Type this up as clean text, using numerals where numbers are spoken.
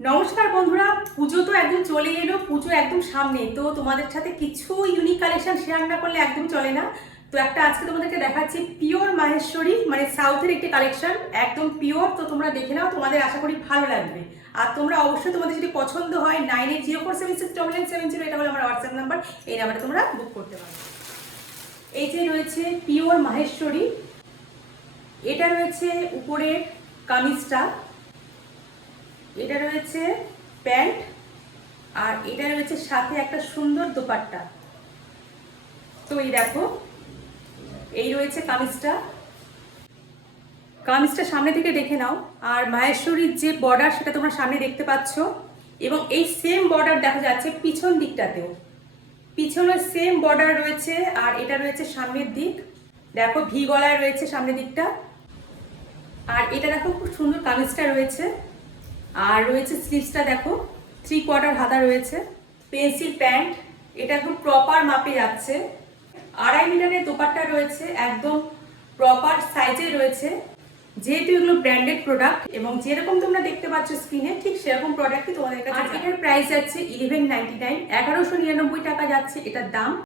নমস্কার বন্ধুরা, পুজো তো একদম চলে এলো, পুজো একদম সামনে। তো তোমাদের সাথে কিছু ইউনিক কালেকশন শেয়ার না করলে একদম চলে না। তো একটা আজকে তোমাদেরকে দেখাচ্ছি পিওর মাহেশ্বরী, মানে সাউথের একটি কালেকশন, একদম পিওর। তো তোমরা দেখে নাও, তোমাদের আশা করি ভালো লাগবে। আর তোমরা অবশ্যই তোমাদের যদি পছন্দ হয় 9804769970, এটা হলো আমার হোয়াটসঅ্যাপ নাম্বার। এই নাম্বারে তোমরা বুক করতে পারো। এই যে রয়েছে পিওর মাহেশ্বরী, এটা রয়েছে উপরের কামিজটা, এটা রয়েছে প্যান্ট, আর এটা রয়েছে সাথে একটা সুন্দর দোপাট্টা। তো এই দেখো, এই রয়েছে কামিজটা। কামিজটা সামনে থেকে দেখে নাও। আর মাহেশ্বরীর যে বর্ডার সেটা তোমরা সামনে দেখতে পাচ্ছ, এবং এই সেম বর্ডার দেখা যাচ্ছে পিছন দিকটাতেও। পিছনে সেম বর্ডার রয়েছে, আর এটা রয়েছে সামনের দিক। দেখো ভি গলায় রয়েছে সামনের দিকটা। আর এটা দেখো খুব সুন্দর কামিজটা রয়েছে। আর রয়েছে স্লিভসটা, দেখো 3/4 হাতা রয়েছে। পেন্সিল প্যান্ট, এটা একদম প্রপার মাপে যাচ্ছে। 2.5 মিটারের দোপাট্টা রয়েছে, একদম প্রপার সাইজে রয়েছে। যেহেতু এগুলো ব্র্যান্ডেড প্রোডাক্ট, এবং যেরকম তোমরা দেখতে পাচ্ছ স্ক্রিনে, ঠিক সেরকম প্রোডাক্টই তোমাদের কাছে। আর এটার প্রাইস যাচ্ছে 1199, 1199 টাকা যাচ্ছে এটার দাম।